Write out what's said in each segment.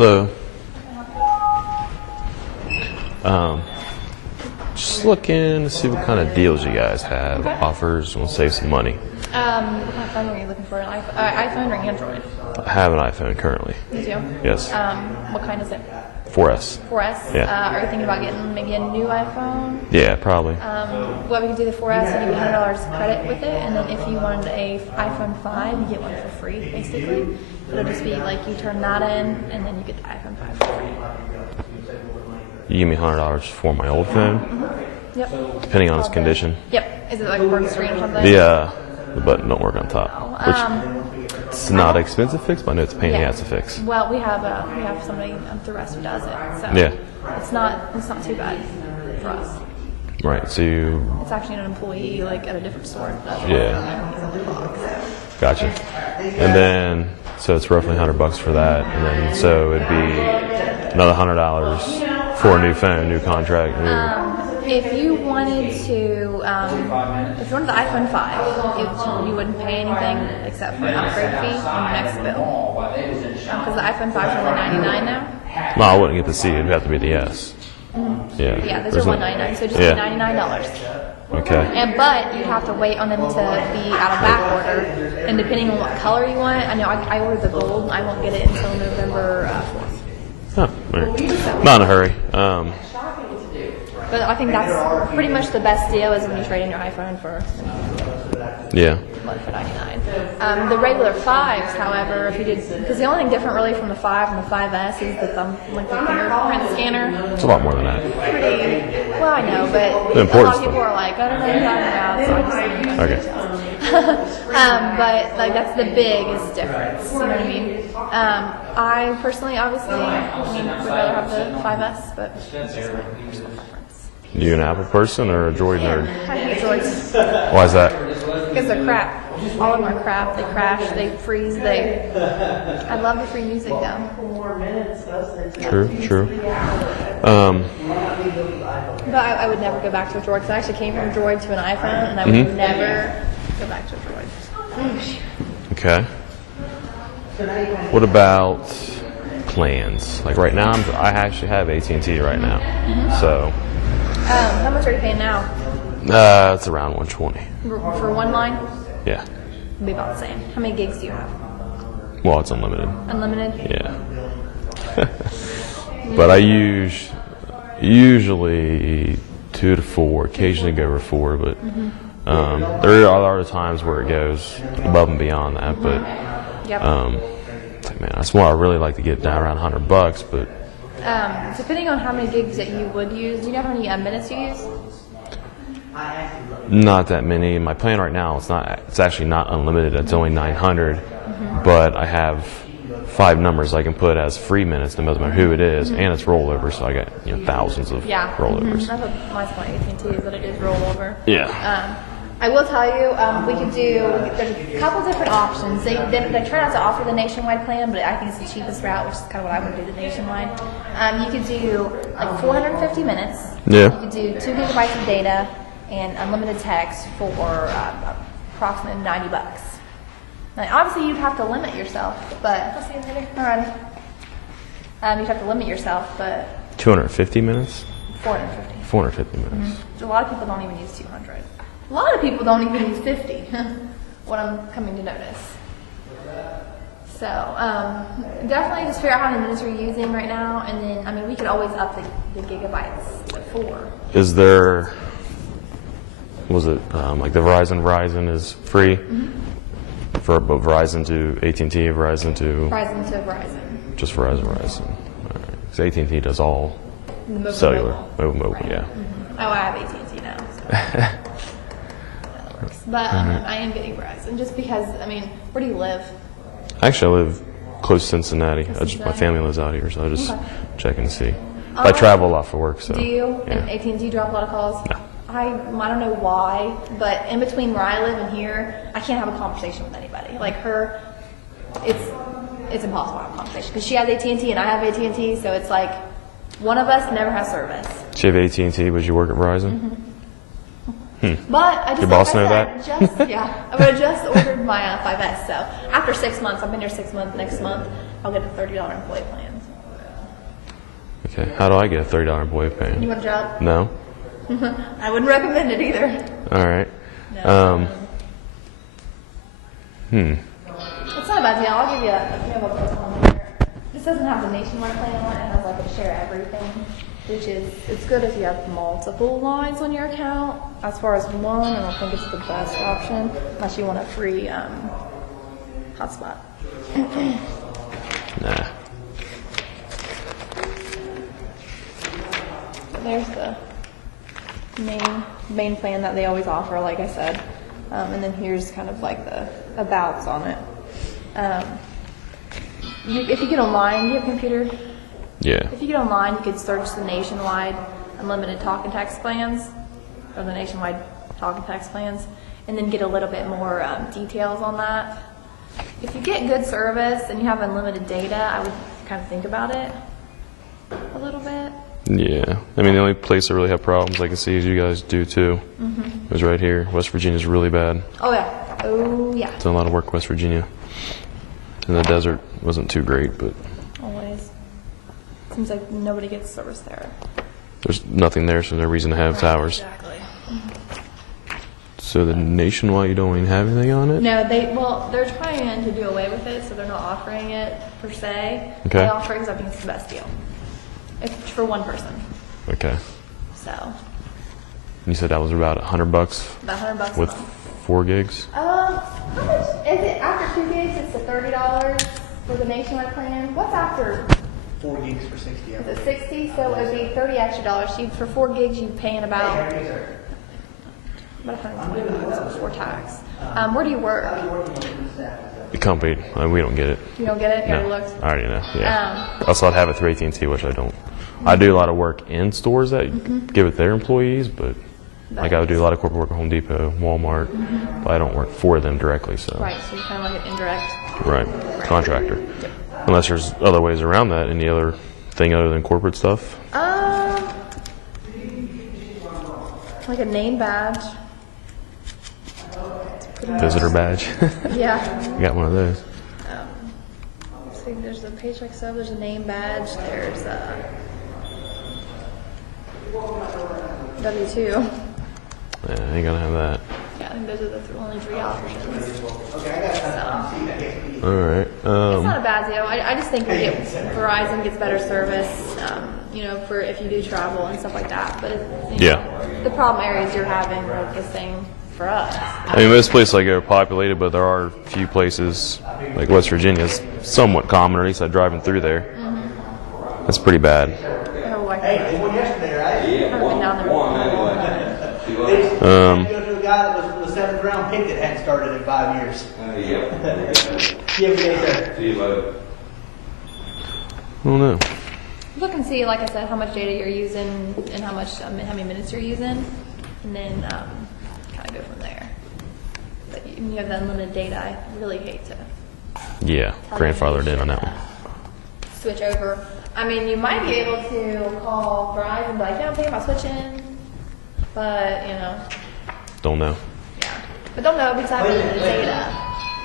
Hello. Just looking to see what kind of deals you guys have, offers, and save some money. What kind of phone are you looking for? An iPhone or Android? I have an iPhone currently. You do? Yes. What kind is it? 4S. 4S? Yeah. Are you thinking about getting maybe a new iPhone? Yeah, probably. Well, we can do the 4S and you get $100 credit with it, and then if you wanted a iPhone 5, you get one for free, basically. It'll just be like you turn that in, and then you get the iPhone 5 for free. You give me $100 for my old phone? Mm-hmm. Yep. Depending on its condition? Yep. Is it like a work screen or something? The button don't work on top. Which it's not an expensive fix, but I know it's a pain in the ass to fix. Well, we have somebody through us who does it, so Yeah. it's not too bad for us. Right, so you... It's actually an employee like at a different store. Yeah. He's on the clock, so. Gotcha. And then, so it's roughly $100 for that, and then so it'd be another $100 for a new phone, new contract, new... If you wanted to, if you wanted the iPhone 5, you wouldn't pay anything except for an upgrade fee on your next bill. Because the iPhone 5 is only $99 now. No, I wouldn't get the C. It'd have to be the S. Yeah. Yeah, those are $199, so just be $99. Okay. But you'd have to wait on them to be out of back order, and depending on what color you want. I know I ordered the gold. I won't get it until November 4th. Huh, all right. Not in a hurry. But I think that's pretty much the best deal is when you trade in your iPhone for Yeah. for $99. The regular 5s, however, if you did, because the only thing different really from the 5 and the 5S is the fingerprint scanner. It's a lot more than that. Pretty well, I know, but The a important lot of people stuff. are like, I don't know what you're talking about, so I just Okay. but like that's the biggest difference. You know what I mean? I personally, obviously, would rather have the 5S, but it's just my personal preference. You an Apple person or a Droid nerd? I hate droids. Why is that? Because they're crap. All of them are crap. They crash, they freeze, I love the free music though. True. But I would never go back to a Droid, because I actually came from a Droid to an iPhone, and I would never go back to a Droid. Okay. What about plans? Like right now, I actually have AT&T right now. So. How much are you paying now? It's around $120. For one line? Yeah. It'd be about the same. How many gigs do you have? Well, it's unlimited. Unlimited? Yeah. But I usually 2 to 4, occasionally go over 4, but there are other times where it goes above and beyond that. But it's like, man, that's why I really like to get down around $100. But depending on how many gigs that you would use, do you know how many minutes you use? not that many. My plan right now, it's actually not unlimited. It's only 900, but I have 5 numbers I can put as free minutes, no matter who it is, and it's rollover, so I got thousands of rollovers. That's what my point AT&T is, that it is rollover. Yeah. I will tell you, there's a couple different options. They try not to offer the nationwide plan, but I think it's the cheapest route, which is kind of what I would do, the nationwide. You could do like 450 minutes. Yeah. You could do 2 gigabytes of data and unlimited text for approximately $90. Now, obviously, you'd have to limit yourself, but I'll see you later. Alrighty. You'd have to limit yourself, but 250 minutes? 450. 450 minutes. A lot of people don't even use 200. A lot of people don't even use 50, what I'm coming to notice. So, definitely just figure out how many minutes you're using right now, and then, we could always up the gigabytes to 4. Is there, was it like the Verizon is free? For but Verizon to AT&T, Verizon to Verizon. Just Verizon. All right. Because AT&T does all cellular, mobile, yeah. Oh, I have AT&T now. So. That works. But I am getting Verizon just because. Where do you live? Actually, I live close to Cincinnati. My family lives out here, so I just checking to see. I travel a lot for work, so. Do you? Yeah. And AT&T drop a lot of calls? No. I don't know why, but in between where I live and here, I can't have a conversation with anybody. Like her, it's impossible to have a conversation because she has AT&T and I have AT&T, so it's like one of us never has service. Do you have AT&T, but you work at Verizon? But I just, your boss know that? I just ordered my 5S, so after 6 months, I've been here 6 months, next month, I'll get a $30 employee plan. Okay. How do I get a $30 employee pay? You want a job? No. I wouldn't recommend it either. All right. No. It's not a bad deal. I'll give you a place on here. This doesn't have the nationwide plan on it. It has like a share everything, which is, it's good if you have multiple lines on your account. As far as one, I don't think it's the best option unless you want a free hotspot. Nah. There's the main plan that they always offer, like I said. And then here's kind of like the abouts on it. If you get online, do you have a computer? Yeah. If you get online, you could search the nationwide unlimited talk and text plans, or the nationwide talk and text plans, and then get a little bit more details on that. If you get good service and you have unlimited data, I would kind of think about it a little bit. Yeah. I mean, the only place that really have problems I can see is you guys do too. It was right here. West Virginia's really bad. Oh yeah. Oh yeah. Done a lot of work in West Virginia. And the desert wasn't too great, but Always. Seems like nobody gets service there. there's nothing there, so no reason to have towers. Exactly. So the nationwide, you don't even have anything on it? No, they're trying to do away with it, so they're not offering it per se. Okay. They offer it because I think it's the best deal. It's for one person. Okay. So, You said that was about $100 about $100 with a month. 4 gigs? How much is it after 2 gigs? It's the $30 for the nationwide plan. What's after? 4 gigs for 60 Is hours. it 60? So it would be $30 extra. For 4 gigs, you're paying about $120 before tax. Where do you work? The company, we don't get it. You don't get it? You No, already looked? I already know. Yeah. Also, I'd have it through AT&T, which I don't. I do a lot of work in stores that give it their employees, but like I would do a lot of corporate work at Home Depot, Walmart, but I don't work for them directly. So Right, so you're kind of like an indirect. right, contractor. Unless there's other ways around that. Any other thing other than corporate stuff? Like a name badge. Visitor badge. Yeah. I got one of those. So there's a paycheck stub, there's a name badge, there's a W-2. Yeah, I ain't gonna have that. Yeah, I think those are the only 3 options. So, All right. it's not a bad deal. I just think Verizon gets better service, for if you do travel and stuff like that. But the problem areas you're having are the same for us. I mean, most places I go are populated, but there are a few places, like West Virginia, is somewhat common, or at least I'm driving through there. That's pretty bad. Oh, I Hey, they won yesterday, right? haven't been down there. They just had to go to a guy that was the 7th round pick that hadn't started in 5 years. You have a good day, sir. See you later. I don't know. Look and see, like I said, how much data you're using and how many minutes you're using, and then kind of go from there. But you have the unlimited data. I really hate to Yeah, grandfathered in on that one. switch over. I mean, you might be able to call Verizon and be like, yeah, I'm thinking about switching, but Don't know. yeah. But don't know because I have unlimited data.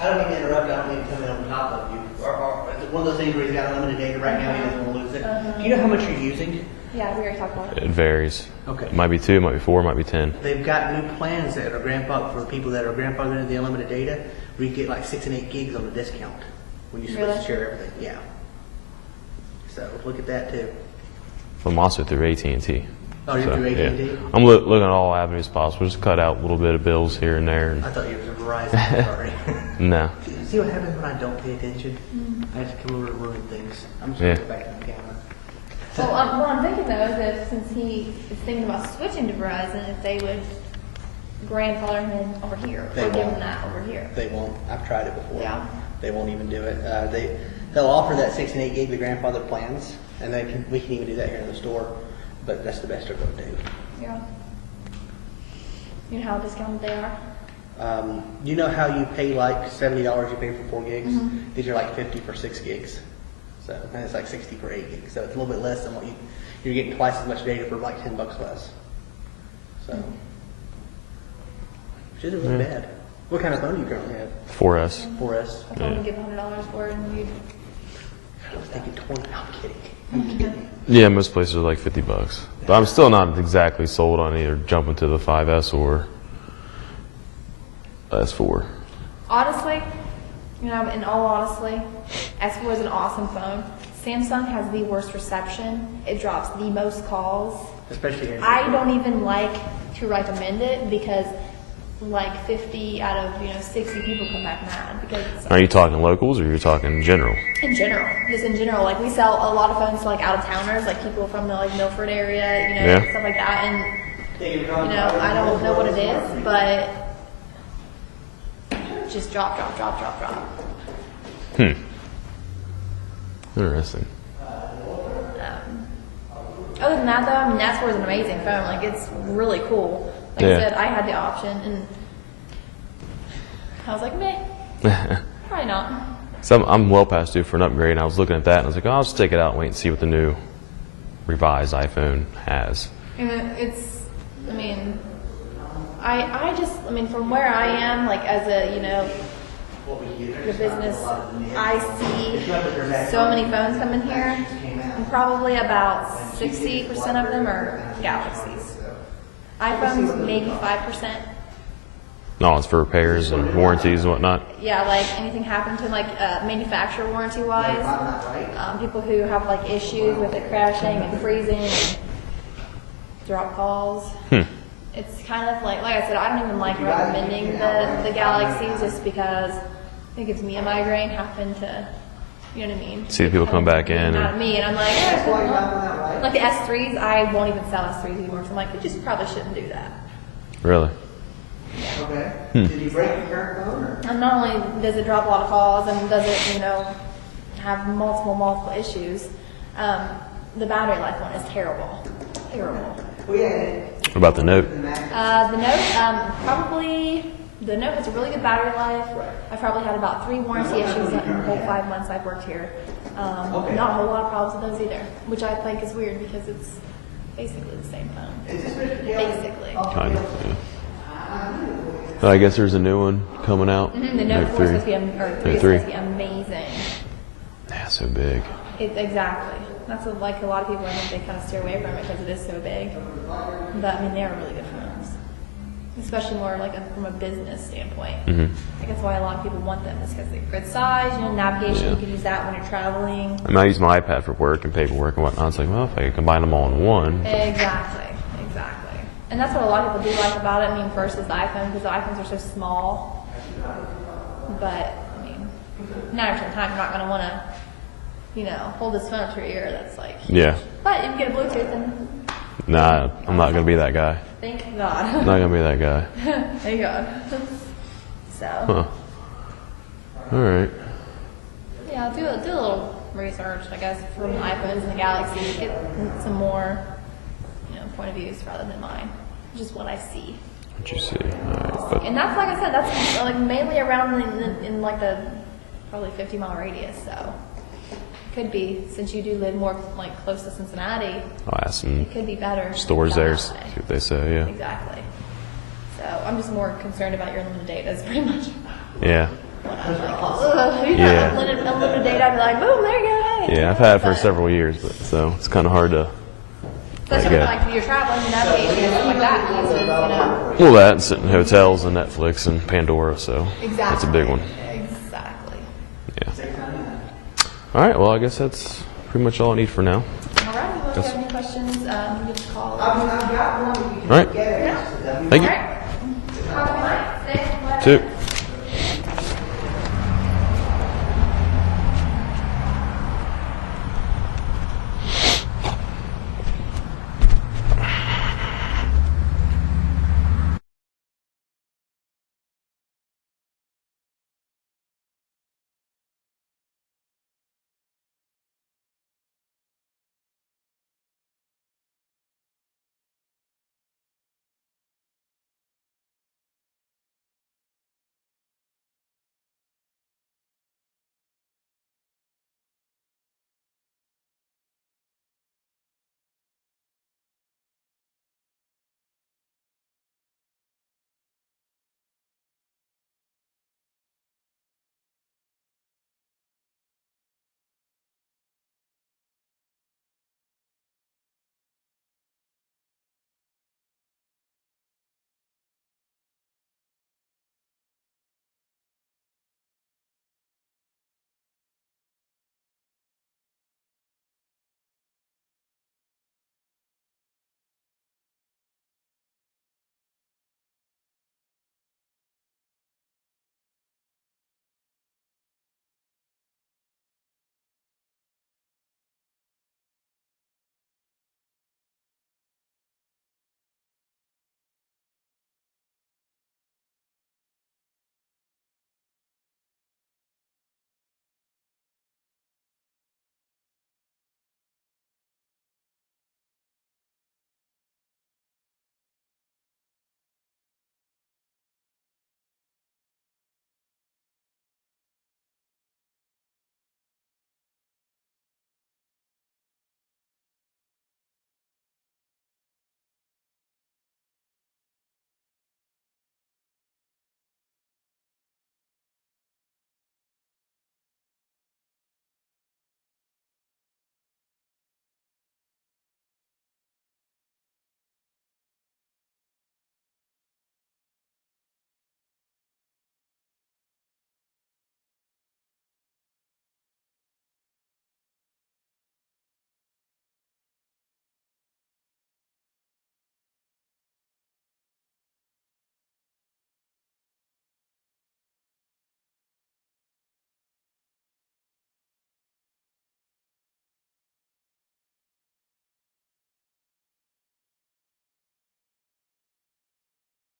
I don't mean to interrupt you. I don't mean to come in on top of you. Or is it one of those things where he's got unlimited data right now, he doesn't want to lose it? Do you know how much you're using? Yeah, we already talked about it. It varies. Okay. It might be 2, might be 4, might be 10. They've got new plans that are grandfathered for people that are grandfathered into the unlimited data, where you get like 6 and 8 gigs on the discount when you switch Really? to share everything. Yeah. So look at that too. I'm also through AT&T. Oh, you're through AT&T? Yeah. I'm looking at all avenues possible. Just cut out a little bit of bills here and there. I thought you were Verizon. Sorry. No. See what happens when I don't pay attention? I just come over and ruin things. I'm just Yeah. going to go back to the camera. Well, what I'm thinking though is if since he is thinking about switching to Verizon, if they would grandfather him over here They or give won't. him that over here. They won't. I've tried it before. Yeah. They won't even do it. They'll offer that 6 and 8 gig, the grandfather plans, and we can even do that here in the store. But that's the best they're going to do. Yeah. You know how discounted they are? You know how you pay like $70 you pay for 4 gigs? These are like 50 for 6 gigs. So, and it's like 60 for 8 gigs. So it's a little bit less than what you're getting twice as much data for like $10 less. So, which isn't really bad. What kind of phone do you currently have? 4S. 4S. I told him to give $100 for it, and you. I was thinking 20. No, I'm kidding. I'm kidding. Yeah, most places are like $50. But I'm still not exactly sold on either jumping to the 5S or S4. Honestly, in all honesty, S4 is an awesome phone. Samsung has the worst reception. It drops the most calls. Especially here. I don't even like to recommend it because like 50 out of 60 people come back mad because Are you talking locals or are you talking general? in general, just in general, like we sell a lot of phones to like out of towners, like people from the like Milford area, Yeah. stuff like that, and I don't know what it is, but just drop. Interesting. Other than that, though, that's an amazing phone. Like, it's really cool. Like Yeah. I said, I had the option, and I was like, meh, probably not. So I'm well past due for an upgrade, and I was looking at that, and I was like, oh, I'll just take it out and wait and see what the new revised iPhone has. And from where I am, like as a, the business, I see so many phones come in here, and probably about 60% of them are Galaxies. iPhones, maybe 5%. No, it's for repairs and warranties and whatnot. Yeah, like anything happened to like manufacturer warranty wise, people who have like issues with it crashing and freezing and drop calls. It's kind of like I said, I don't even like recommending the Galaxies just because it gives me a migraine. Happen to, you know what I mean? See the people come back in. Not me, and I'm like, like the S3s, I won't even sell S3s anymore. So I'm like, you just probably shouldn't do that. Really? Okay. Did you break your current phone? Or? And not only does it drop a lot of calls and does it, have multiple issues, the battery life one is terrible. What about the Note? The Note, probably, the Note has a really good battery life. I've probably had about 3 warranty issues in the whole 5 months I've worked here. Not a whole lot of problems with those either, which I think is weird because it's basically the same phone. Basically. Kind of, yeah. I guess there's a new one coming out. The Note 4 is supposed to be, Note 3. amazing. Yeah, so big. Exactly. That's what, like a lot of people, I think they kind of steer away from it because it is so big. But they are really good phones, especially more like from a business standpoint. I think that's why a lot of people want them is because they're good size. Navigation, Yeah. you can use that when you're traveling. I use my iPad for work and paperwork and whatnot. It's like, well, if I could combine them all in one. Exactly. And that's what a lot of people do like about it. Versus the iPhone, because the iPhones are so small. But 9 out of 10 times you're not going to want to, hold this phone up to your ear. That's like. Yeah. But you can get a Bluetooth and. Nah, I'm not going to be that guy. Thank God. I'm not going to be that guy. Thank God. So. Huh. All right. Yeah, do a little research, I guess, from the iPhones and the Galaxies. Get some more, point of views rather than mine. Just what I see. What you see? All right. But And that's like I said, that's like mainly around in like the probably 50-mile radius. So could be, since you do live more like close to Cincinnati, I'll ask some it could be better. stores down there, that see way. what they say. Yeah. Exactly. So I'm just more concerned about your unlimited data. That's pretty much Yeah. what I'm like. Ugh, Yeah. unlimited data. I'd be like, boom, there you go. Hey. Yeah, I've had it for But- several years, but so it's kind of hard to. Especially Yeah. like if you're traveling and navigating and stuff like that. Because, Well, that and sitting in hotels and Netflix and Pandora, so exactly. that's a big one. Exactly. Yeah. All right. Well, I guess that's pretty much all I need for now. All right. Well, if you have any questions, you can just call. I've got one. All right. Yeah. Thank you. All right. Have a good night. Thanks. Two.